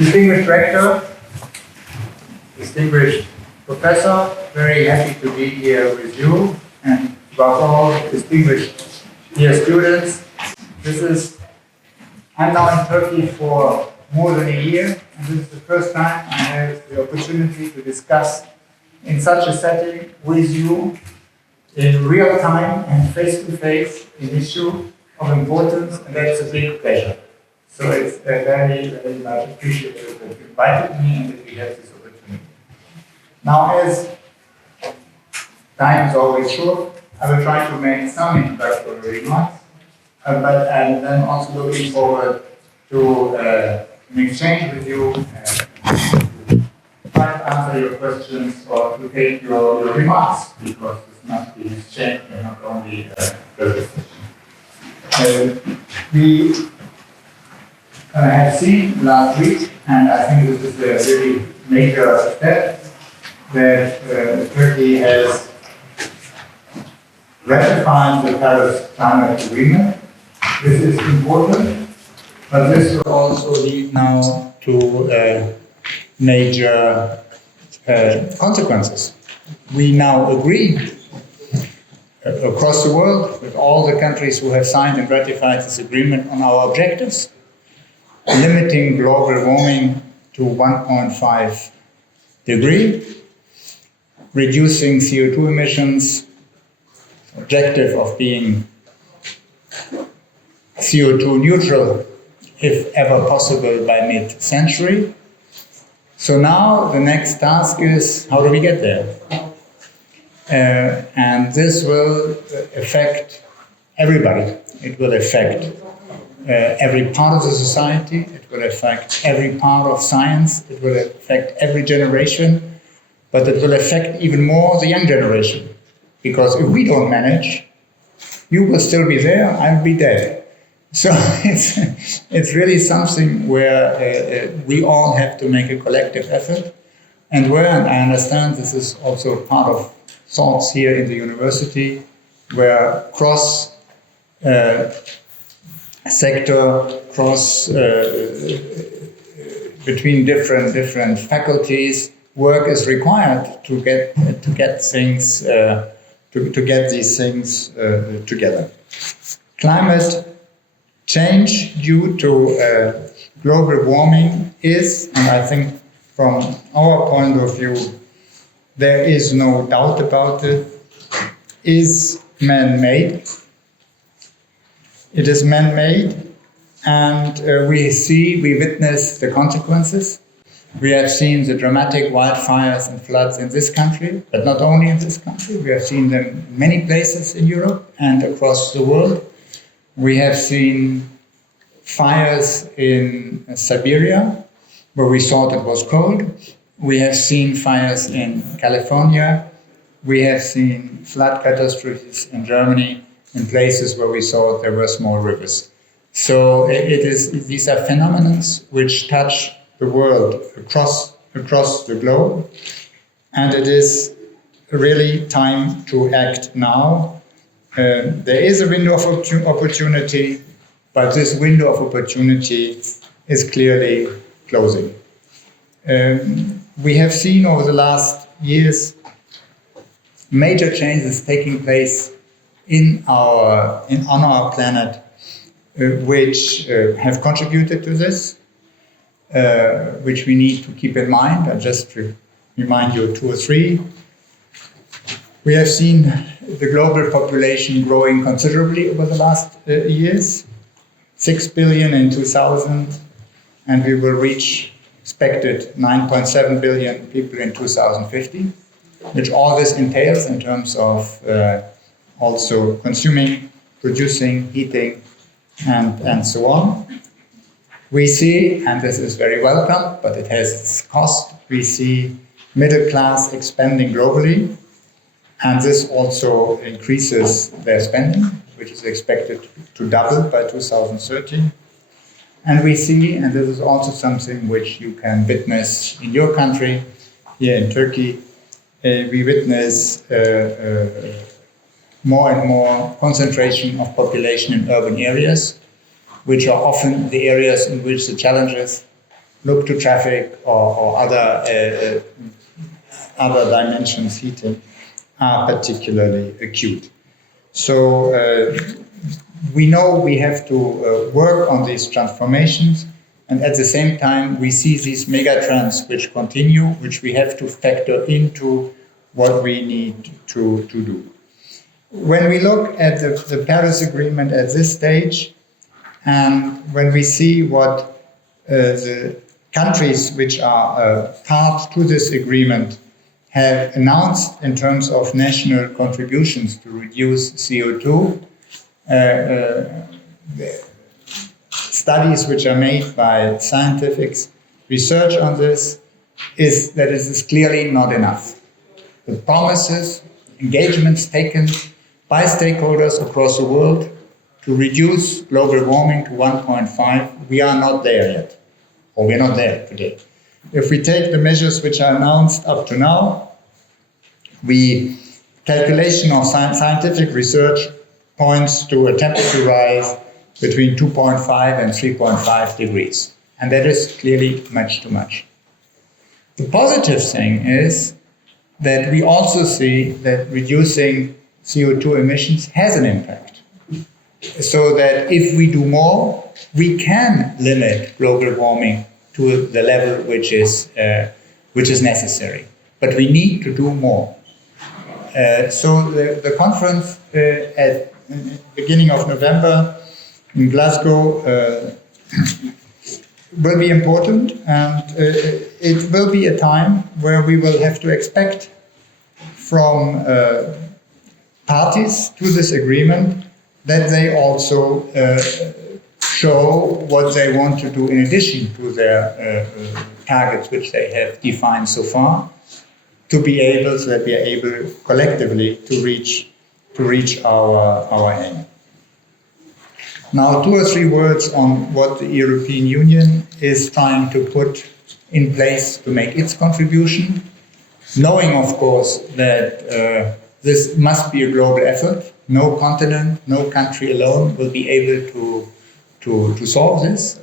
Distinguished Rector, distinguished Professor, very happy to be here with you, and above all, distinguished dear students. I'm now in Turkey for more than a year, and this is the first time I have the opportunity to discuss in such a setting with you in real time and face-to-face an issue of importance, and that's a big pleasure. So it's very, very much appreciated that you invited me and that we have this opportunity. Now, as time is always short, I will try to make some introductory remarks, but I'm then also looking forward to an exchange with you and try to answer your questions or to take your remarks, because this must be exchange and not only a presentation. We have seen last week, and I think this is a really major step, that Turkey has ratified the Paris Climate Agreement. This is important, but this will also lead now to major consequences. We now agree across the world with all the countries who have signed and ratified this agreement on our objectives, limiting global warming to 1.5 degrees, reducing CO2 emissions, objective of being CO2 neutral, if ever possible, by mid-century. So now the next task is, how do we get there? And this will affect everybody. It will affect every part of the society. It will affect every part of science. It will affect every generation. But it will affect even more the young generation. Because if we don't manage, you will still be there, I'll be dead. So it's really something where we all have to make a collective effort. And where, and I understand this is also part of thoughts here in the university, where cross sector, cross between different faculties, work is required to get things to get these things together. Climate change due to global warming is, and I think from our point of view, there is no doubt about it, is man-made. It is man-made, and we witness the consequences. We have seen the dramatic wildfires and floods in this country, but not only in this country. We have seen them in many places in Europe and across the world. We have seen fires in Siberia, where we thought it was cold. We have seen fires in California. We have seen flood catastrophes in Germany, in places where we thought there were small rivers. So these are phenomena which touch the world across the globe, and it is really time to act now. There is a window of opportunity, but this window of opportunity is clearly closing. We have seen over the last years major changes taking place on our planet, which have contributed to this, which we need to keep in mind. I'll just remind you two or three. We have seen the global population growing considerably over the last years, 6 billion in 2000, and we will reach expected 9.7 billion people in 2050, which all this entails in terms of also consuming, producing, heating, and so on. We see, and this is very welcome, but it has its cost, we see middle class expanding globally, and this also increases their spending, which is expected to double by 2030. And we see, and this is also something which you can witness in your country, here in Turkey, we witness more and more concentration of population in urban areas, which are often the areas in which the challenges look to traffic or other dimensions, heating, are particularly acute. So we know we have to work on these transformations, and at the same time we see these megatrends which continue, which we have to factor into what we need to do. When we look at the Paris Agreement at this stage, and when we see what the countries which are part to this agreement have announced in terms of national contributions to reduce CO2, studies which are made by scientific research on this, is that it is clearly not enough. The promises, engagements taken by stakeholders across the world to reduce global warming to 1.5, we are not there yet, or we're not there today. If we take the measures which are announced up to now, calculation of scientific research points to a temperature rise between 2.5 and 3.5 degrees. And that is clearly much too much. The positive thing is that we also see that reducing CO2 emissions has an impact. So that if we do more, we can limit global warming to the level which is necessary. But we need to do more. So the conference at the beginning of November in Glasgow will be important, and it will be a time where we will have to expect from parties to this agreement that they also show what they want to do in addition to their targets which they have defined so far, so that we are able collectively to reach our aim. Now, 2 or 3 words on what the European Union is trying to put in place to make its contribution, knowing, of course, that this must be a global effort. No continent, no country alone will be able to solve this.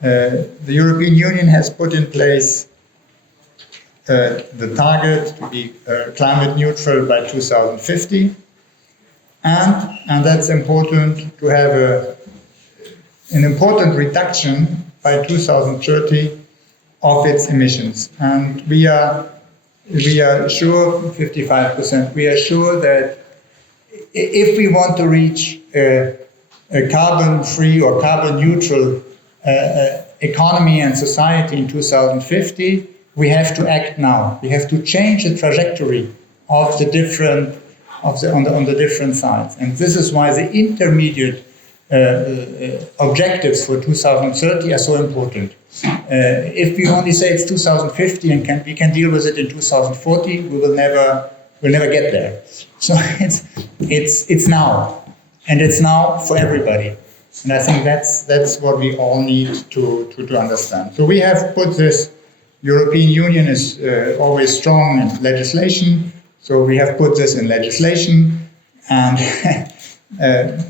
The European Union has put in place the target to be climate neutral by 2050. And that's important to have an important reduction by 2030 of its emissions. And we are sure, 55%, we are sure that if we want to reach a carbon-free or carbon-neutral economy and society in 2050, we have to act now. We have to change the trajectory of the different on the different sides. And this is why the intermediate objectives for 2030 are so important. If we only say it's 2050 and we can deal with it in 2040, we'll never get there. So it's now, and it's now for everybody. And I think that's what we all need to understand. So we have put this. European Union is always strong in legislation. So we have put this in legislation, and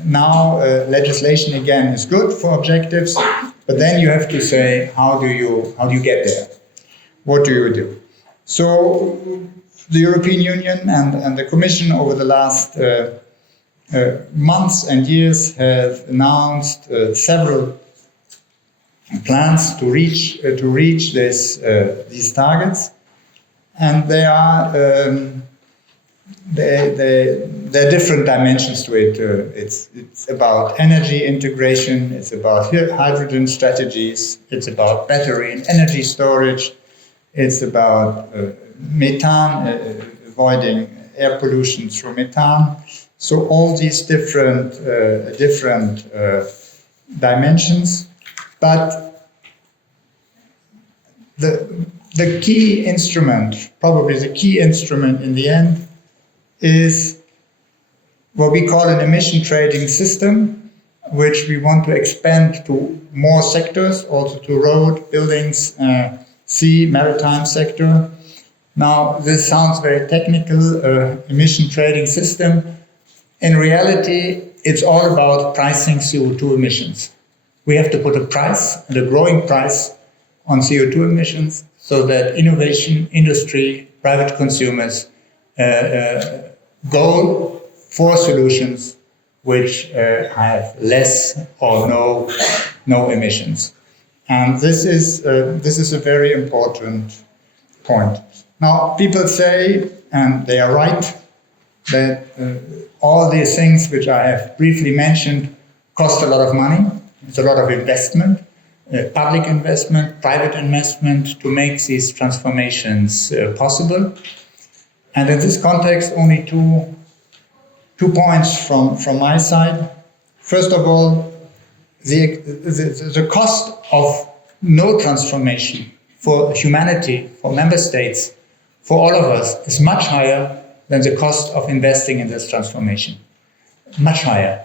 now legislation again is good for objectives, but then you have to say, how do you get there? What do you do? So the European Union and the Commission over the last months and years have announced several plans to reach these targets, and there are different dimensions to it. It's about energy integration, it's about hydrogen strategies, it's about battery and energy storage, it's about methane, avoiding air pollution through methane. So all these different dimensions, but the key instrument, probably the key instrument in the end, is what we call an emission trading system, which we want to expand to more sectors, also to road, buildings, sea, maritime sector. Now, this sounds very technical, emission trading system. In reality, it's all about pricing CO2 emissions. We have to put a price, and a growing price, on CO2 emissions so that innovation, industry, private consumers go for solutions which have less or no emissions. And this is a very important point. Now, people say, and they are right, that all these things which I have briefly mentioned cost a lot of money. It's a lot of investment, public investment, private investment to make these transformations possible. And in this context, only two points from my side. First of all, the cost of no transformation for humanity, for member states, for all of us, is much higher than the cost of investing in this transformation. Much higher.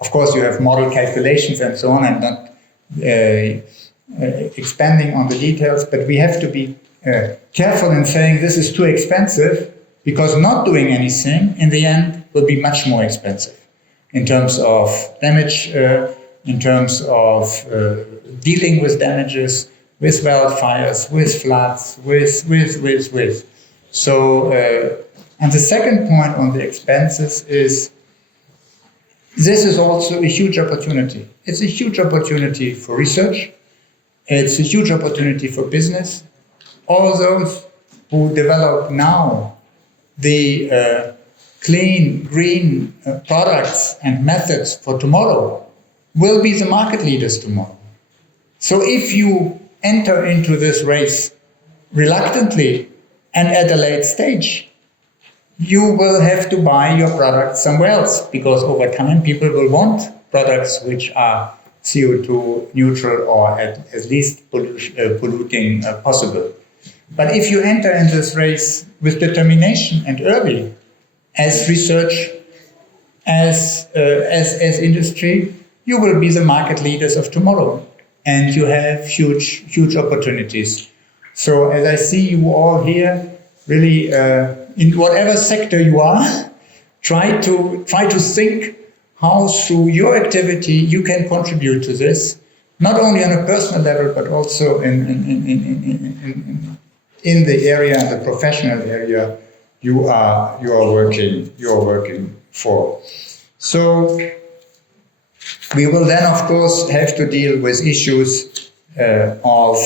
Of course, you have model calculations and so on. I'm not expanding on the details, but we have to be careful in saying this is too expensive, because not doing anything in the end will be much more expensive in terms of damage, in terms of dealing with damages, with wildfires, with floods, with. So, and the second point on the expenses is this is also a huge opportunity. It's a huge opportunity for research. It's a huge opportunity for business. All those who develop now the clean, green products and methods for tomorrow will be the market leaders tomorrow. So if you enter into this race reluctantly and at a late stage, you will have to buy your product somewhere else, because over time people will want products which are CO2 neutral or at least polluting possible. But if you enter in this race with determination and early, as research, as industry, you will be the market leaders of tomorrow, and you have huge opportunities. So as I see you all here, really, in whatever sector you are, try to think how through your activity you can contribute to this, not only on a personal level but also in the area, in the professional area you are working for. So we will then, of course, have to deal with issues of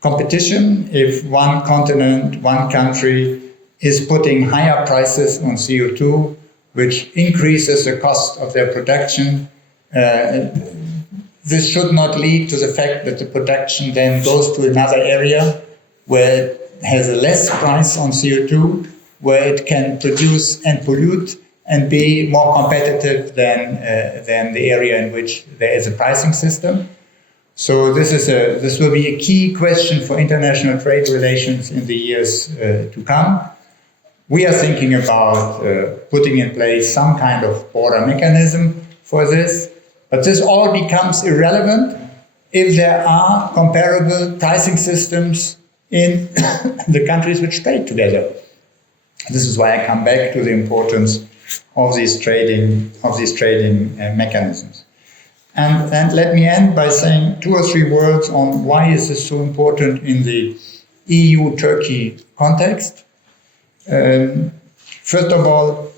competition. If one continent, one country is putting higher prices on CO2, which increases the cost of their production, this should not lead to the fact that the production then goes to another area where it has a less price on CO2, where it can produce and pollute and be more competitive than the area in which there is a pricing system. So this will be a key question for international trade relations in the years to come. We are thinking about putting in place some kind of border mechanism for this, but this all becomes irrelevant if there are comparable pricing systems in the countries which trade together. This is why I come back to the importance of these trading mechanisms. And let me end by saying 2 or 3 words on why is this so important in the EU-Turkey context. First of all,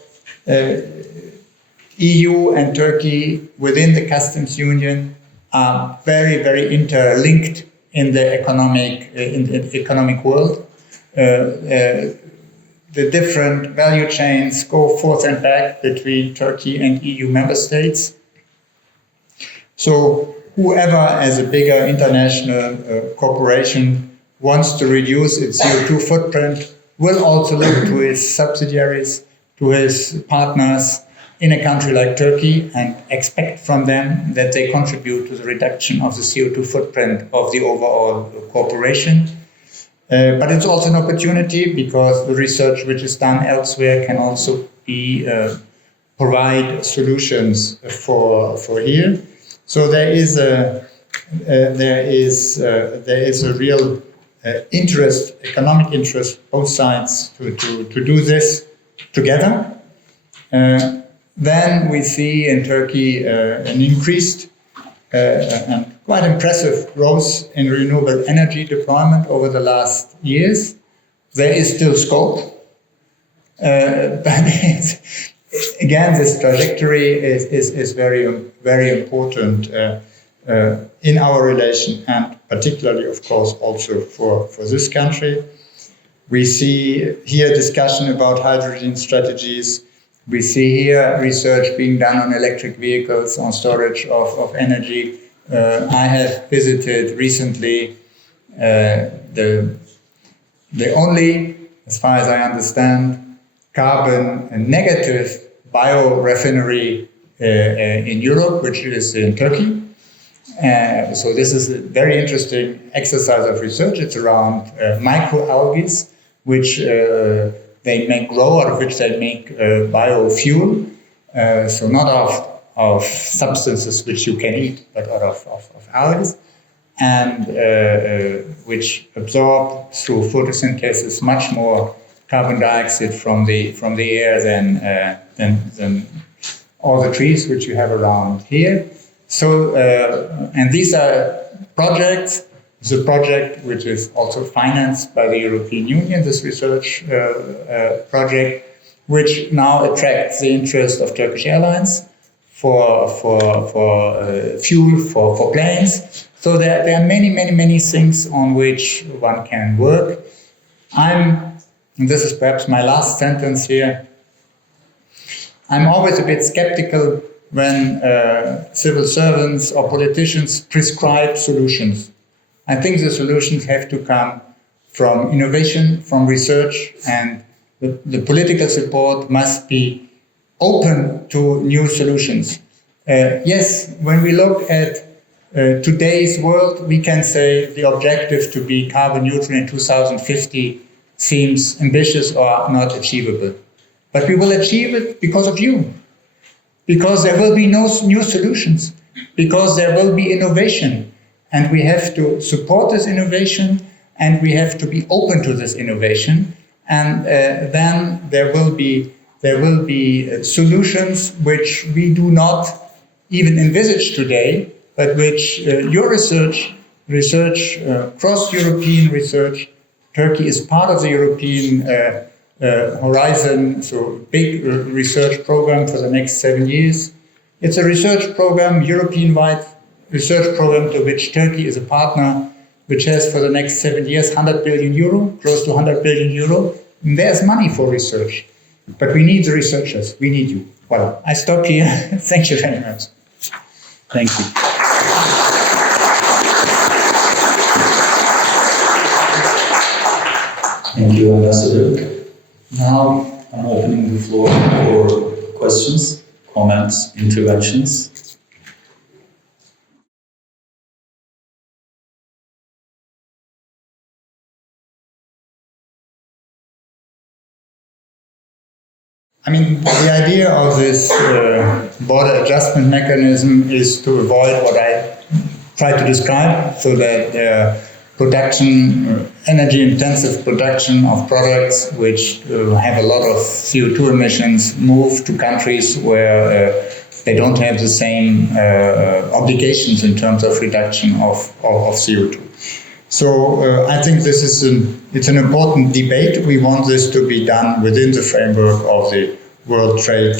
EU and Turkey within the customs union are very, very interlinked in the economic world. The different value chains go forth and back between Turkey and EU member states. So whoever, as a bigger international corporation, wants to reduce its CO2 footprint will also look to his subsidiaries, to his partners in a country like Turkey, and expect from them that they contribute to the reduction of the CO2 footprint of the overall corporation. But it's also an opportunity, because the research which is done elsewhere can also provide solutions for here. So there is a real interest, economic interest, both sides to do this together. Then we see in Turkey an increased and quite impressive growth in renewable energy deployment over the last years. There is still scope, but again, this trajectory is very, very important in our relation, and particularly, of course, also for this country. We see here discussion about hydrogen strategies. We see here research being done on electric vehicles, on storage of energy. I have visited recently the only, as far as I understand, carbon negative biorefinery in Europe, which is in Turkey. So this is a very interesting exercise of research. It's around microalgae, which they make grow, out of which they make biofuel. So not of substances which you can eat, but out of algae, and which absorb through photosynthesis much more carbon dioxide from the air than all the trees which you have around here. So, and these are projects. It's a project which is also financed by the European Union, this research project, which now attracts the interest of Turkish Airlines for fuel for planes. So there are many things on which one can work. And this is perhaps my last sentence here, I'm always a bit skeptical when civil servants or politicians prescribe solutions. I think the solutions have to come from innovation, from research, and the political support must be open to new solutions. Yes, when we look at today's world, we can say the objective to be carbon neutral in 2050 seems ambitious or not achievable. But we will achieve it because of you. Because there will be no new solutions. Because there will be innovation. And we have to support this innovation, and we have to be open to this innovation. And then there will be solutions which we do not even envisage today, but which your research, cross-European research, Turkey is part of the European Horizon, so big research program for the next 7 years. It's a research program, European-wide research program to which Turkey is a partner, which has for the next 7 years 100 billion euro, close to 100 billion euro. And there's money for research, but we need the researchers. We need you. Well, I stop here. Thank you very much. Thank you. Thank you, Ambassador. Now I'm opening the floor for questions, comments, interventions. I mean, the idea of this border adjustment mechanism is to avoid what I tried to describe, so that production, energy-intensive production of products which have a lot of CO2 emissions move to countries where they don't have the same obligations in terms of reduction of CO2. So I think this is it's an important debate. We want this to be done within the framework of the World Trade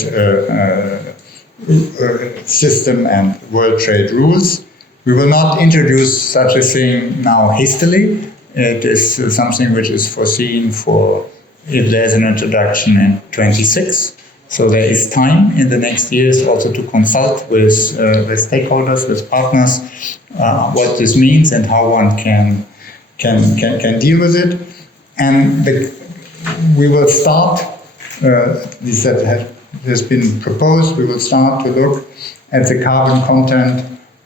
system and World Trade rules. We will not introduce such a thing now hastily. It is something which is foreseen for if there's an introduction in 26. So there is time in the next years also to consult with stakeholders, with partners, what this means and how one can deal with it. And we will start, this has been proposed, we will start to look at the carbon content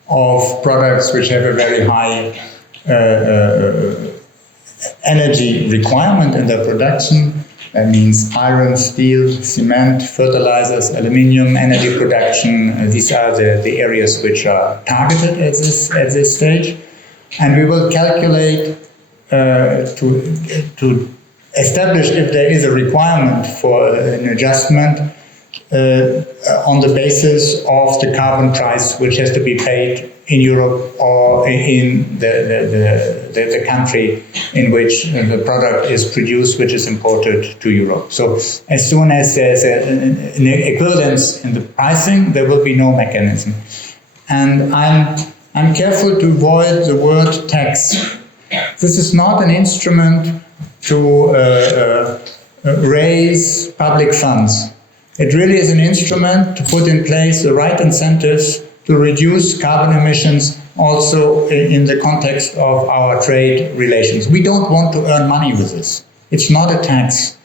of products which have a very high energy requirement in their production. That means iron, steel, cement, fertilizers, aluminium, energy production. These are the areas which are targeted at this stage. And we will calculate to establish if there is a requirement for an adjustment on the basis of the carbon price which has to be paid in Europe or in the country in which the product is produced, which is imported to Europe. So as soon as there's an equivalence in the pricing, there will be no mechanism. And I'm careful to avoid the word tax. This is not an instrument to raise public funds. It really is an instrument to put in place the right incentives to reduce carbon emissions also in the context of our trade relations. We don't want to earn money with this. It's not a tax.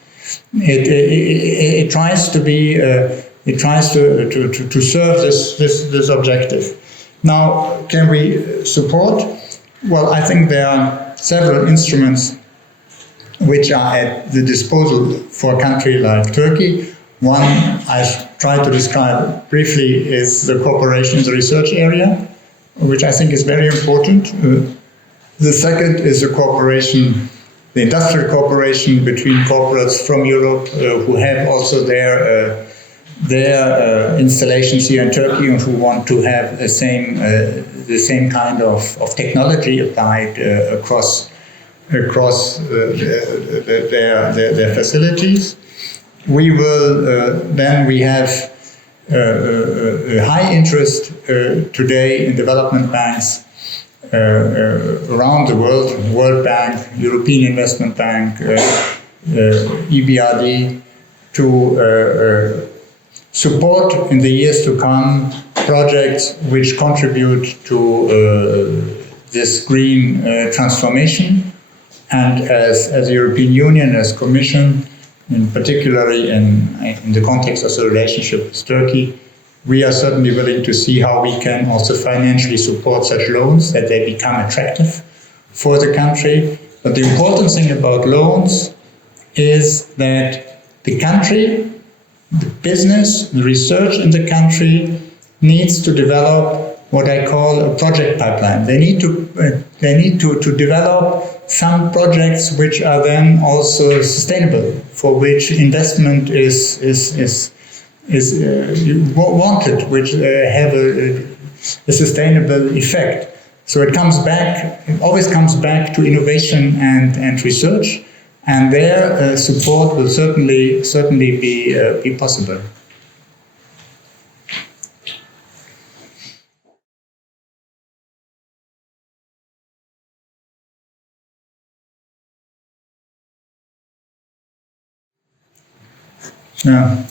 It tries to be. It tries to serve this objective. Now, can we support? Well, I think there are several instruments which are at the disposal for a country like Turkey. One I tried to describe briefly is the cooperation in the research area, which I think is very important. The second is the cooperation, the industrial cooperation between corporates from Europe who have also their installations here in Turkey and who want to have the same kind of technology applied across their facilities. We will we have a high interest today in development banks around the world, World Bank, European Investment Bank, EBRD, to support in the years to come projects which contribute to this green transformation. And as the European Union, as Commission, and particularly in the context of the relationship with Turkey, we are certainly willing to see how we can also financially support such loans, that they become attractive for the country. But the important thing about loans is that the country, the business, the research in the country needs to develop what I call a project pipeline. They need to develop some projects which are then also sustainable, for which investment is wanted, which have a sustainable effect. So it always comes back to innovation and research, and their support will certainly be possible. Yeah.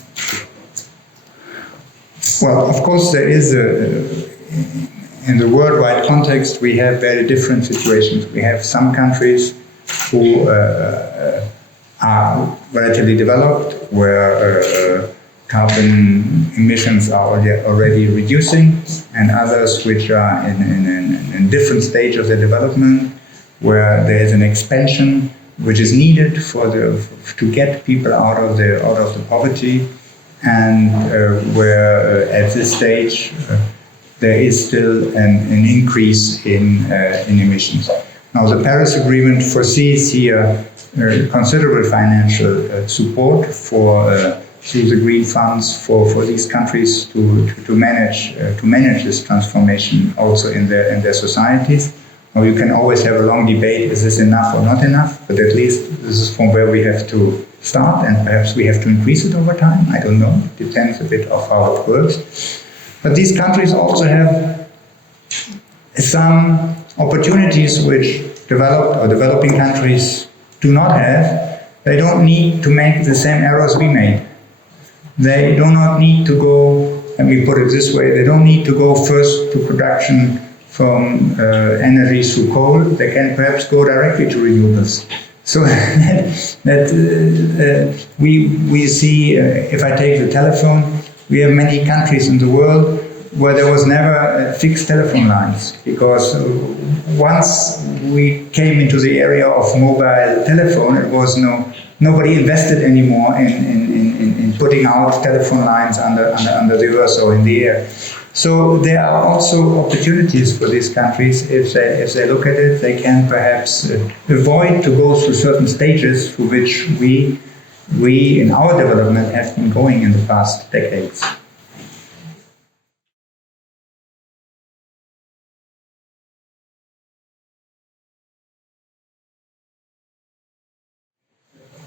Well, of course, there is in the worldwide context, we have very different situations. We have some countries who are relatively developed, where carbon emissions are already reducing, and others which are in different stage of their development, where there is an expansion which is needed to get people out of the poverty, and where at this stage there is still an increase in emissions. Now, the Paris Agreement foresees here considerable financial support through the green funds for these countries to manage this transformation also in their societies. Now, you can always have a long debate: is this enough or not enough? But at least this is from where we have to start, and perhaps we have to increase it over time. I don't know. It depends a bit of how it works. But these countries also have some opportunities which developed or developing countries do not have. They don't need to make the same errors we made. They do not need to go, let me put it this way, they don't need to go first to production from energy through coal. They can perhaps go directly to renewables. So we see, if I take the telephone, we have many countries in the world where there was never fixed telephone lines, because once we came into the area of mobile telephone, it was nobody invested anymore in putting out telephone lines under the earth or in the air. So there are also opportunities for these countries. If they look at it, they can perhaps avoid to go through certain stages through which we in our development have been going in the past decades.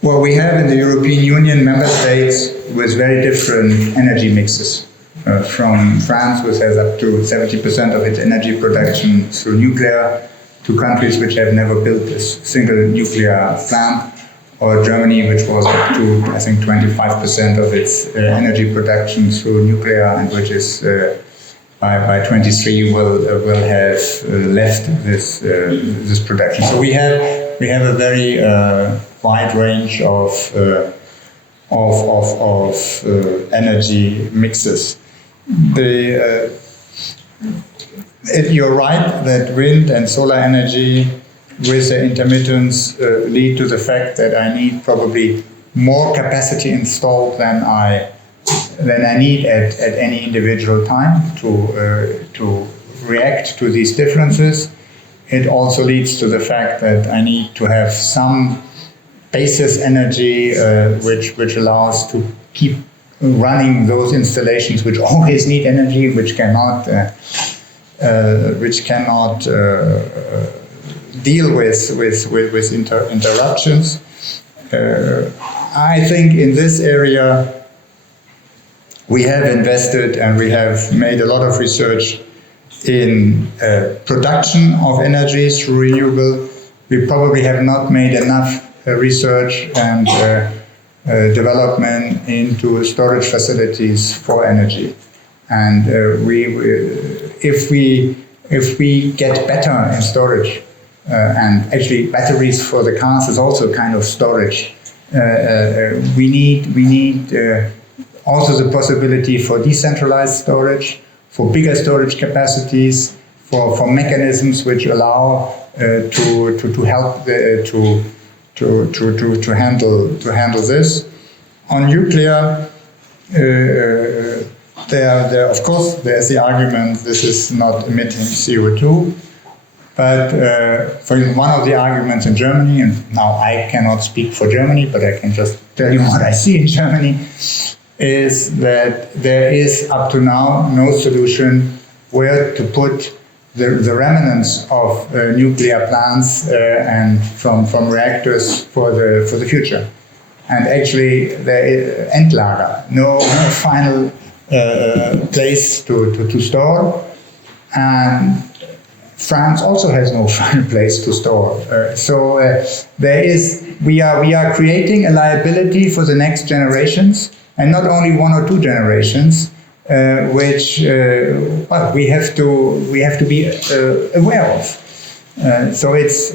Well, we have in the European Union member states with very different energy mixes. From France, which has up to 70% of its energy production through nuclear, to countries which have never built a single nuclear plant, or Germany, which was up to, I think, 25% of its energy production through nuclear, and which is by 23 will have left this production. So we have a very wide range of energy mixes. You're right that wind and solar energy with the intermittence lead to the fact that I need probably more capacity installed than I need at any individual time to react to these differences. It also leads to the fact that I need to have some basis energy which allows to keep running those installations which always need energy, which cannot deal with interruptions. I think in this area we have invested and we have made a lot of research in production of energy through renewable. We probably have not made enough research and development into storage facilities for energy. And if we get better in storage, and actually batteries for the cars is also kind of storage. We need also the possibility for decentralized storage, for bigger storage capacities, for mechanisms which allow to help to handle this. On nuclear, there of course there's the argument this is not emitting CO2. But for one of the arguments in Germany, and now I cannot speak for Germany, but I can just tell you what I see in Germany, is that there is up to now no solution where to put the remnants of nuclear plants and from reactors for the future. And actually, there is Endlager, no final place to store, and France also has no final place to store. We are creating a liability for the next generations, and not only one or two generations, which we have to be aware of. So it's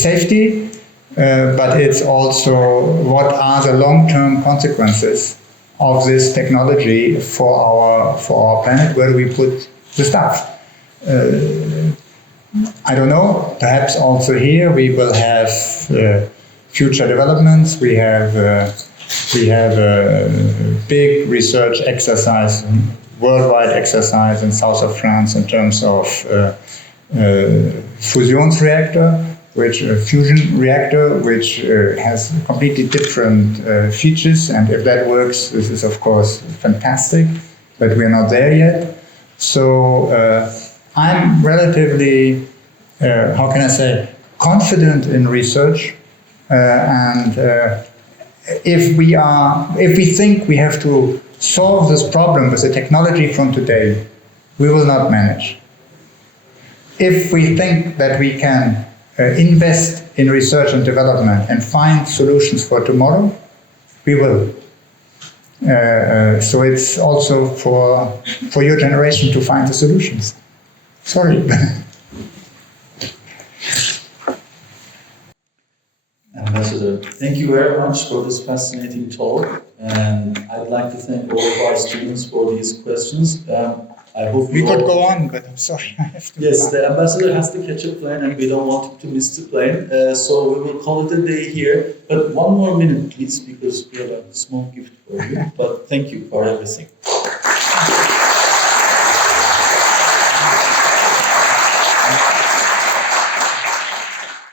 safety, but it's also what are the long-term consequences of this technology for our planet? Where do we put the stuff? I don't know. Perhaps also here we will have future developments. We have a big research exercise, worldwide exercise in south of France in terms of fusionsreactor, fusion reactor, which has completely different features. And if that works, this is of course fantastic. But we're not there yet. So I'm relatively, confident in research, and if we think we have to solve this problem with the technology from today, we will not manage. If we think that we can invest in research and development and find solutions for tomorrow, we will. So it's also for your generation to find the solutions. Sorry. Ambassador, thank you very much for this fascinating talk, and I'd like to thank all of our students for these questions. I hope we could go on, but I'm sorry, I have to. Yes, the ambassador has to catch a plane, and we don't want him to miss the plane. So we will call it a day here. But one more minute, please, because we have a small gift for you. But thank you for everything.